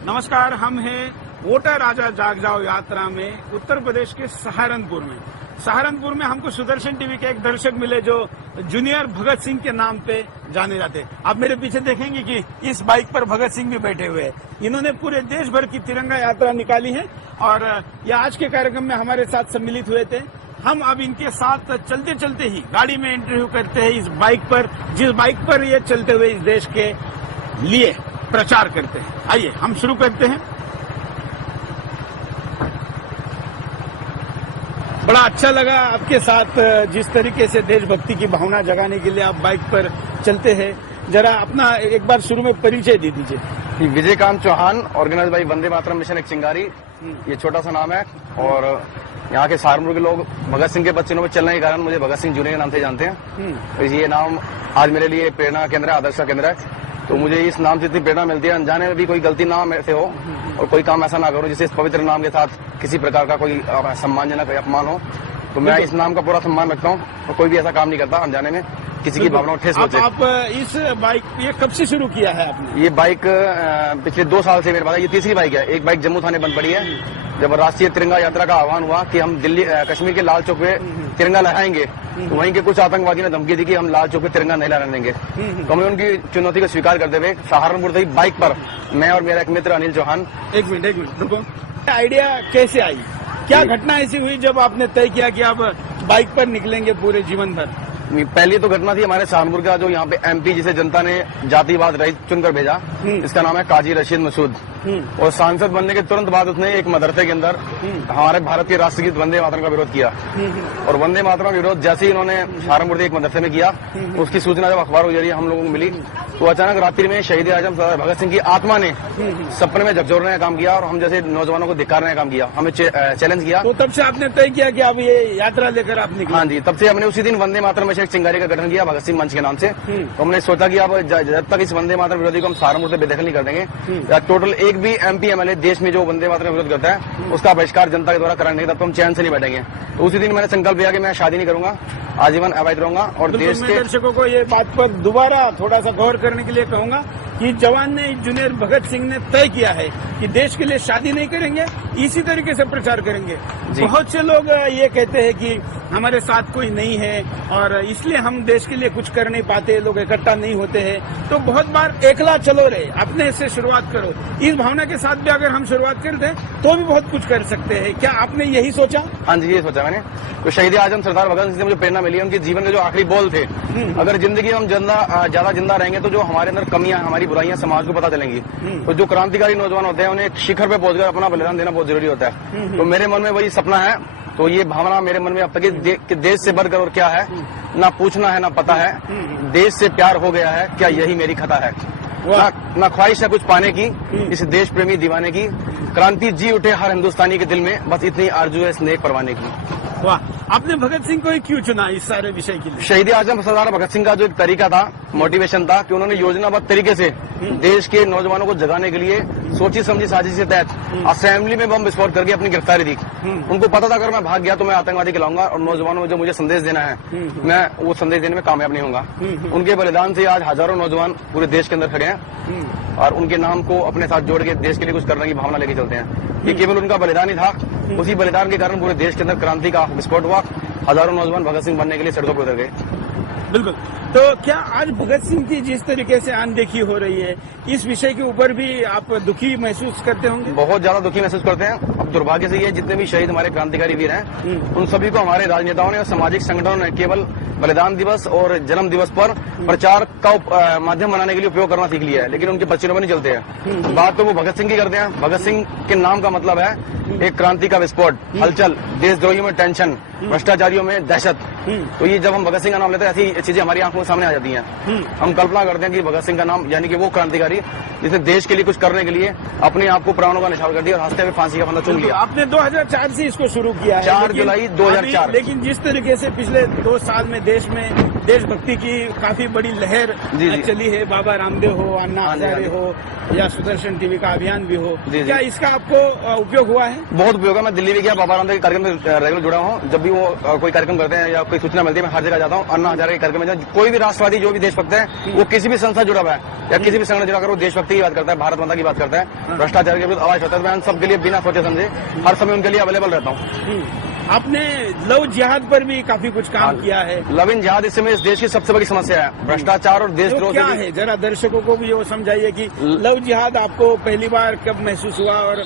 नमस्कार, हम हैं वोटर राजा जाग जाओ यात्रा में उत्तर प्रदेश के सहारनपुर में। सहारनपुर में हमको सुदर्शन टीवी के एक दर्शक मिले जो जूनियर भगत सिंह के नाम पे जाने जाते। आप मेरे पीछे देखेंगे कि इस बाइक पर भगत सिंह भी बैठे हुए हैं। इन्होंने पूरे देश भर की तिरंगा यात्रा निकाली है और ये आज के कार्यक्रम में हमारे साथ सम्मिलित हुए थे। हम अब इनके साथ चलते चलते ही गाड़ी में इंटरव्यू करते हैं इस बाइक पर, जिस बाइक पर ये चलते हुए इस देश के लिए प्रचार करते हैं। आइए हम शुरू करते हैं। बड़ा अच्छा लगा आपके साथ जिस तरीके से देशभक्ति की भावना जगाने के लिए आप बाइक पर चलते हैं। जरा अपना एक बार शुरू में परिचय दे दीजिए। Vijaykant Chauhan, organise by Vande Mataram mission एक चिंगारी, ये छोटा सा नाम है। और यहाँ के सहारनपुर के लोग भगत सिंह के बच्चों में चलने के कारण मुझे भगत सिंह जूनियर के नाम से जानते हैं। तो ये नाम आज मेरे लिए प्रेरणा केंद्र है, आदर्श का केंद्र है। तो मुझे इस नाम से इतनी प्रेरणा मिलती है, अनजाने में भी कोई गलती ना मेरे से हो और कोई काम ऐसा ना करूं जिससे इस पवित्र नाम के साथ किसी प्रकार का कोई सम्मानजनक अपमान हो। तो मैं इस नाम का पूरा सम्मान रखता हूं और कोई भी ऐसा काम नहीं करता अनजाने में किसी की भावनाओं ठेस पहुंचे। आप इस बाइक ये कब से शुरू किया है आपने? ये बाइक पिछले 2 साल से मेरे पास है। ये तीसरी बाइक है। एक बाइक जम्मू थाने बंद पड़ी है जब राष्ट्रीय तिरंगा यात्रा का आह्वान हुआ कि हम दिल्ली कश्मीर के लाल चौक पे तिरंगा लहराएंगे, तो वहीं के कुछ आतंकवादी ने धमकी दी कि हम लाल चौक पे तिरंगा नहीं लहराने देंगे। तो हमें उनकी चुनौती को स्वीकार करते हुए सहारनपुर से बाइक पर मैं और मेरा एक मित्र अनिल चौहान। एक मिनट रुको। आइडिया कैसे आई? क्या घटना ऐसी हुई जब आपने तय किया कि आप बाइक पर निकलेंगे पूरे जीवन भर? पहली तो घटना थी हमारे सहारनपुर का, जो यहाँ पे एमपी जिसे जनता ने जातिवाद रहित चुनकर भेजा, इसका नाम है काजी रशीद मसूद। और सांसद बनने के तुरंत बाद उसने एक मदरसे के अंदर हमारे भारत के राष्ट्रगीत वंदे मातरम का विरोध किया। और वंदे मातरम का विरोध जैसे ही इन्होंने सहारनपुर के एक मदरसे में किया, उसकी सूचना जब अखबारों के जरिए हम लोगों को मिली, तो अचानक रात्रि में शहीद आजम सरदार भगत सिंह की आत्मा ने सपने में झकझोरने का काम किया और हम जैसे नौजवानों को धिक्कारने का काम किया, हमें चैलेंज किया। तो तब से आपने तय किया कि आप ये यात्रा लेकर आप निकले? हाँ जी, तब से हमने उसी दिन वंदे मातरम मिशन एक चिंगारी का गठन किया भगत सिंह मंच के नाम से। तो हमने सोचा कि अब जब तक इस वंदे मातरम विरोधी को हम सहारनपुर से बेदखल नहीं कर देंगे, टोटल एक भी एमपी एमएलए देश में जो वंदे मातरम विरोध करता है उसका बहिष्कार जनता के द्वारा कराने तब तो हम चैन से नहीं बैठेंगे। तो उसी दिन मैंने संकल्प लिया कि मैं शादी नहीं करूंगा, आजीवन अवैध रहूंगा। और देश के दर्शकों को ये बात पर दोबारा थोड़ा सा गौर करने के लिए कहूंगा कि जवान ने जूनियर भगत सिंह ने तय किया है कि देश के लिए शादी नहीं करेंगे, इसी तरीके से प्रचार करेंगे। बहुत से लोग ये कहते हैं कि हमारे साथ कोई नहीं है और इसलिए हम देश के लिए कुछ कर नहीं पाते, लोग इकट्ठा नहीं होते हैं। तो बहुत बार एकला चलो रे, अपने से शुरुआत करो, इस भावना के साथ भी अगर हम शुरुआत कर दें तो भी बहुत कुछ कर सकते हैं। क्या आपने यही सोचा? हाँ जी, ये सोचा मैंने। तो शहीद आजम सरदार भगत सिंह से मुझे प्रेरणा मिली, उनके जीवन के जो आखिरी बोल थे, अगर जिंदगी हम ज्यादा जिंदा रहेंगे तो जो हमारे अंदर कमियां, हमारी बुराइयां समाज को पता चलेंगी। तो जो क्रांतिकारी नौजवान होते हैं उन्हें एक शिखर पे पहुंचकर अपना बलिदान देना बहुत जरूरी होता है। तो मेरे मन में वही सपना है। तो ये भावना मेरे मन में अब तक कि देश से बढ़कर और क्या है, ना पूछना है ना पता है, देश से प्यार हो गया है, क्या यही मेरी खता है, ना ख्वाहिश है कुछ पाने की, इस देश प्रेमी दीवाने की, क्रांति जी उठे हर हिंदुस्तानी के दिल में, बस इतनी आरजू है स्नेह परवाने की। वाह, आपने भगत सिंह को ही क्यों चुना इस सारे विषय के लिए? शहीद आजम सरदार भगत सिंह का जो एक तरीका था, मोटिवेशन था कि उन्होंने योजनाबद्ध तरीके से देश के नौजवानों को जगाने के लिए सोची समझी साजिश के तहत असेंबली में बम विस्फोट करके अपनी गिरफ्तारी दी। उनको पता था अगर मैं भाग गया तो मैं आतंकवादी कहलाऊंगा और नौजवानों को जो मुझे संदेश देना है मैं वो संदेश देने में कामयाब नहीं होगा। उनके बलिदान से आज हजारों नौजवान पूरे देश के अंदर खड़े हैं और उनके नाम को अपने साथ जोड़ के देश के लिए कुछ करने की भावना लेके चलते हैं। ये केवल उनका बलिदान ही था, उसी बलिदान के कारण पूरे देश के अंदर क्रांति का विस्फोट हुआ, हजारों नौजवान भगत सिंह बनने के लिए सड़कों पर उतर गए। बिल्कुल। तो क्या आज भगत सिंह की जिस तरीके से अनदेखी हो रही है, इस विषय के ऊपर भी आप दुखी महसूस करते होंगे? बहुत ज्यादा दुखी महसूस करते हैं। अब दुर्भाग्य से ये जितने भी शहीद हमारे क्रांतिकारी वीर हैं, उन सभी को हमारे राजनेताओं ने और सामाजिक संगठनों ने केवल बलिदान दिवस और जन्म दिवस पर प्रचार का माध्यम बनाने के लिए उपयोग करना सीख लिया है, लेकिन उनके बच्चों में नहीं चलते हैं। बात तो वो भगत सिंह की करते हैं। भगत सिंह के नाम का मतलब है एक क्रांति का विस्फोट, हलचल, देशद्रोहियों में टेंशन, भ्रष्टाचारियों में दहशत। तो ये जब हम भगत सिंह का नाम लेते हैं ऐसी चीजें हमारी आंखों के सामने आ जाती हैं। हम कल्पना करते हैं कि भगत सिंह का नाम यानी कि वो क्रांतिकारी जिसने देश के लिए कुछ करने के लिए अपने आप को प्राणों का निछावर कर दिया और हंसते हुए फांसी का फंदा चुन लिया। आपने 2004 से इसको शुरू किया है, 4 जुलाई 2004। लेकिन जिस तरीके से पिछले 2 साल में देश में देशभक्ति की काफी बड़ी लहर जी, जी। चली है। बाबा रामदेव हो, अन्ना हाँ जी, हजारे हाँ हो या सुदर्शन टीवी का अभियान भी हो, जी, जी। क्या इसका आपको उपयोग हुआ है? बहुत उपयोग है। मैं दिल्ली भी गया, बाबा रामदेव के कार्यक्रम में रेगुलर जुड़ा हूँ। जब भी वो कोई कार्यक्रम करते हैं या कोई सूचना मिलती है, मैं हर जगह जाता हूँ। अन्ना हजारे के कार्यक्रम में कोई भी राष्ट्रवादी जो भी देशभक्त है, वो किसी भी संस्था जुड़ा हुआ है या किसी भी संगठन जुड़ा कर वो देशभक्ति की बात करता है, भारत माता की बात करता है, भ्रष्टाचार के विरुद्ध आवाज उठाता है। मैं उन सबके लिए बिना सोचे समझे हर समय उनके लिए अवेलेबल रहता हूँ। आपने लव जिहाद पर भी काफी कुछ काम किया है। लव इन जिहाद इस समय इस देश की सबसे बड़ी समस्या है, भ्रष्टाचार और देशद्रोह तो क्या से भी- है, जरा दर्शकों को भी वो समझाइए कि लव जिहाद आपको पहली बार कब महसूस हुआ और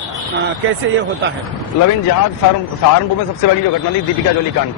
कैसे ये होता है? लव इन जिहाद सहारनपुर में सबसे बड़ी जो घटना थी, दीपिका जोली कांड।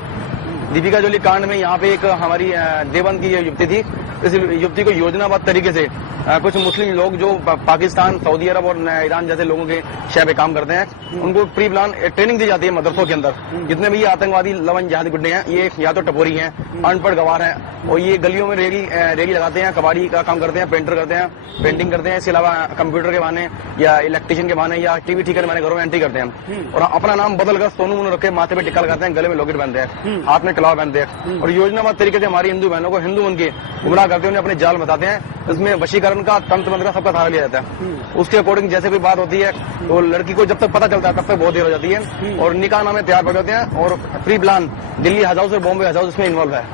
दीपिका जोली कांड में यहाँ पे एक हमारी देवबंद की युवती थी। इस युवती को योजनाबद्ध तरीके से कुछ मुस्लिम लोग जो पाकिस्तान, सऊदी अरब और ईरान जैसे लोगों के शहर पे काम करते हैं, उनको प्री प्लान ट्रेनिंग दी जाती है मदरसों के अंदर। जितने भी ये आतंकवादी लवन जहादी गुड्डे हैं, ये या तो टपोरी हैं, अनपढ़ गवार हैं और ये गलियों में रेगी लगाते हैं, कबाड़ी का काम करते हैं, पेंटर करते हैं, पेंटिंग करते हैं। इसके अलावा कंप्यूटर के बहाने या इलेक्ट्रिशियन के बहाने या टीवी ठीक करने वाले घरों में एंट्री करते हैं और अपना नाम बदलकर सोनू मोनू रख के माथे पे टिक्का लगाते हैं, गले में लॉकेट पहनते हैं, हाथ में कलाव पहनते हैं और योजनाबद्ध तरीके से हमारी हिंदू बहनों को हिंदू बन के गुमराह करते हैं, उन्हें अपने जाल बताते हैं। इसमें वशीकरण का, तंत्र मंत्र का सबका सहारा लिया जाता है। उसके अकॉर्डिंग जैसे कोई बात होती है तो लड़की को जब तक पता चलता है तब तक बहुत देर हो जाती है और निकाह नामे तैयार कर देते हैं और प्री प्लान दिल्ली हज हाउस और बॉम्बे हज हाउस इसमें इन्वॉल्व है।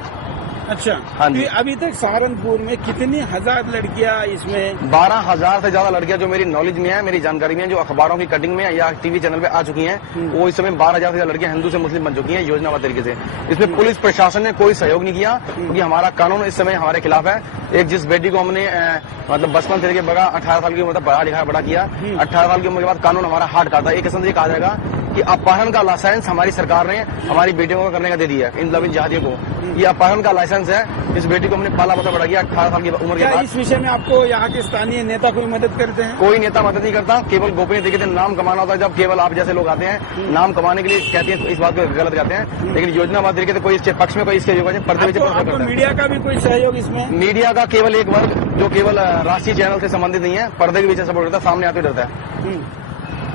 अच्छा, हाँ जी। अभी तक सहारनपुर में कितनी हजार लड़कियां इसमें? 12,000 से ज्यादा लड़कियां जो मेरी नॉलेज में है, मेरी जानकारी में है, जो अखबारों की कटिंग में या टीवी चैनल पे आ चुकी हैं, वो इस समय 12,000 से ज्यादा लड़कियां हिंदू से मुस्लिम बन चुकी हैं योजनाबद्ध तरीके से। इसमें पुलिस प्रशासन ने कोई सहयोग नहीं किया क्योंकि हमारा कानून इस समय हमारे खिलाफ है। एक जिस बेटी को हमने मतलब बचपन से लेकर बड़ा 18 साल की उम्र तक पढ़ा लिखा बड़ा किया, 18 साल की उम्र के बाद कानून हमारा हार्ड करता है। एक किस्म से ये कहा जाएगा कि अपहरण का लाइसेंस हमारी सरकार ने हमारी बेटियों को करने का दे दिया है। इन लव इन जिहादियों को ये अपहरण का लाइसेंस है। इस बेटी को हमने पाला बता बड़ा किया 18 साल की उम्र के क्या बाद। इस विषय में आपको यहाँ के स्थानीय नेता कोई मदद करते हैं? कोई नेता मदद नहीं करता, केवल गोपनीय तरीके से नाम कमाना होता है। जब केवल आप जैसे लोग आते हैं नाम कमाने के लिए कहते हैं, इस बात को गलत कहते हैं, लेकिन योजनाबद्ध तरीके से कोई इसके पक्ष में कोई इसके पर्दे पीछे आपको करता है। मीडिया का भी कोई सहयोग इसमें? मीडिया का केवल एक वर्ग जो केवल राष्ट्रीय चैनल से संबंधित नहीं है, पर्दे के पीछे सपोर्ट करता है, सामने आते डरता है।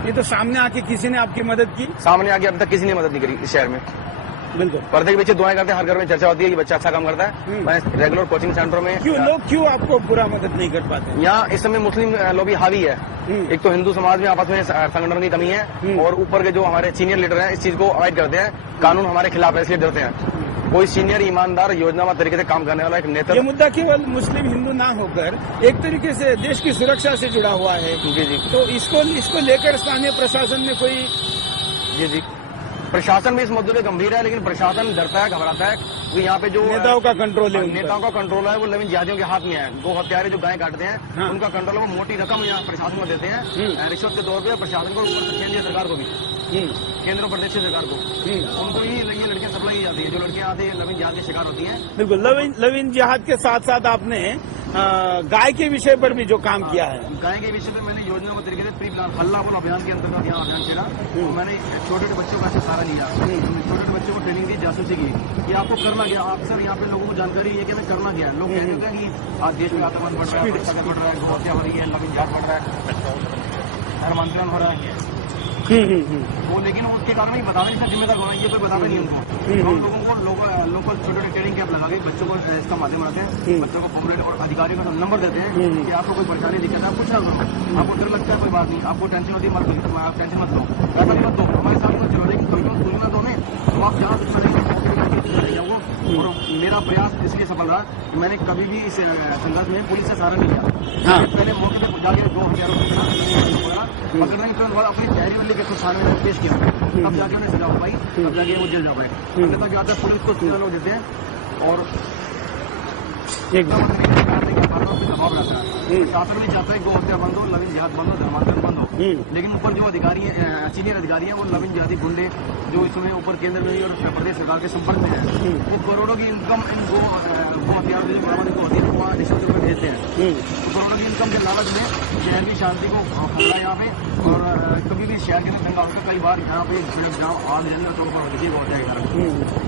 ये तो सामने आके किसी ने आपकी मदद की? सामने आके अभी तक किसी ने मदद नहीं करी इस शहर में। बिल्कुल। पर्दे के पीछे दुआएं करते हैं, हर घर में चर्चा होती है कि बच्चा अच्छा काम करता है। मैं रेगुलर कोचिंग सेंटर में क्यों आपको पूरा मदद नहीं कर पाते? यहाँ इस समय मुस्लिम लॉबी हावी है। एक तो हिंदू समाज में आपस में संगठन की कमी है और ऊपर के जो हमारे सीनियर लीडर हैं इस चीज को अवॉइड करते हैं। कानून हमारे खिलाफ है इसलिए डरते हैं। कोई सीनियर ईमानदार योजनाबद्ध तरीके से काम करने वाला एक नेता। ये मुद्दा केवल मुस्लिम हिंदू ना होकर एक तरीके से देश की सुरक्षा से जुड़ा हुआ है। जी जी तो इसको लेकर स्थानीय प्रशासन में कोई? जी जी, प्रशासन भी इस मुद्दे पे गंभीर है, लेकिन प्रशासन डरता है, घबराता है क्योंकि यहाँ पे जो नेताओं का कंट्रोल है, नेताओं का कंट्रोल है वो लव इन जिहादियों के हाथ में है। गो हत्यारे जो गाय काटते हैं उनका कंट्रोल है, वो मोटी रकम यहाँ प्रशासन को देते हैं रिश्वत के तौर पे, प्रशासन को, ऊपर से केंद्रीय सरकार को भी, केंद्र और प्रदेश सरकार को, उनको ही ये लड़कियां सप्लाई की जाती है। जो लड़कियां आती है लव इन जिहाद के शिकार होती हैं। बिल्कुल। लव इन जिहाद के साथ साथ आपने गाय के विषय पर भी जो काम किया है। गाय के विषय पर मैंने योजनाबद्ध तरीके से प्री प्लान हल्ला बोल अभियान के अंतर्गत यहाँ अभियान छेड़ा तो मैंने छोटे छोटे बच्चों का सहारा लिया। छोटे छोटे बच्चों को ट्रेनिंग दी, जासूसी की कि आपको करना क्या। अक्सर यहाँ पे लोगों को जानकारी है कि हमें करना क्या है। लोग कहते हैं कि आज देश में आतंकवाद बढ़ रहा है, भ्रष्टाचार बढ़ रहा है, गोहत्या हो रही है, लव इन जिहाद बढ़ रहा है, धर्मांतरण हो रहा है। वो लेकिन उसके कारण ही बताना इसका जिम्मेदार होना, ये कोई बताना नहीं उनको। हम लोगों को लोकल छोटे छोटे ट्रेनिंग कैंप लगा के बच्चों को इसका माध्यम बनाते हैं, बच्चों को पॉम्पलेट और अधिकारियों का नंबर देते हैं कि आपको कोई परेशानी दिक्कत है, पूछना करो। आपको डर लगता है कोई बात नहीं, आपको टेंशन होती है आप टेंशन मत लो, पैसा नहीं मत दो, हमारे साथ में चलो, लेकिन कभी सुनना तो नहीं तो आप जहाँ से चलेंगे और मेरा प्रयास इसलिए सफल रहा कि मैंने कभी भी इस संघर्ष में पुलिस से सहारा नहीं लिया। पहले मौके पर जाके 2,000 पकड़ने के तुरंत बाद अपनी तैयारी वाली के कुछ थाने में पेश किया, तब जाके उन्हें सजा हो पाई, तब जाके वो जेल जा पाए। अन्यथा क्या होता है, पुलिस को सूचना लोग देते हैं और दबाव रहता है। शासन भी चाहता है गो हत्या बंद हो, लव इन जिहाद बंद हो, धर्मांतरण बंद हो, लेकिन ऊपर जो अधिकारी है, सीनियर अधिकारी है, वो लव इन जिहादी गुंडे जो इसमें ऊपर केंद्र में और प्रदेश सरकार के संपर्क में है, वो करोड़ों की इनकम इन गो हथियार को होती है वहाँ रिश्वत पर भेजते हैं। तो करोड़ों की इनकम के लालच में शहर की शांति को खतरा है यहाँ पे। और कभी भी शहर के अंदर दंगा होता है, कई बार यहाँ पे आग जलने तो किसी को हो जाएगा।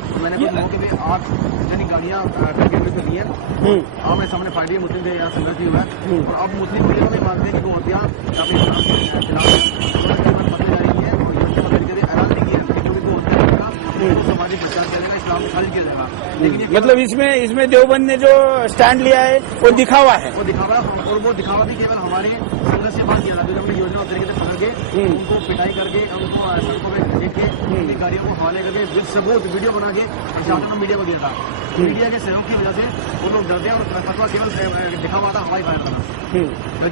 तो मैंने अपने मौके पे 8 जनी गाड़ियाँ दी है, आमने सामने पार्टी मुस्लिम से यहाँ संघर्ष हुआ है और अब मुस्लिम मीडिया में मानते हैं कि वो हत्या अपने बदले जा रही है और ऐलान नहीं किया, सामाजिक प्रचार करेगा, इस्लाम में खारिज किया जाएगा। लेकिन ये मतलब इसमें देवबंद ने जो स्टैंड लिया है वो दिखावा है। वो दिखावा है, और वो दिखावा भी केवल हमारे संघ से बात किया था, जो हमने योजना तरीके से पकड़ के उनको पिटाई करके उनको सड़कों में देख के उनकी गाड़ियों को हवाले करके विद सबूत वीडियो बना के प्रशासन को मीडिया को दिया था। मीडिया के सहयोग की वजह से वो लोग डरते हैं और फतवा केवल दिखावा था हमारी फाइल करना।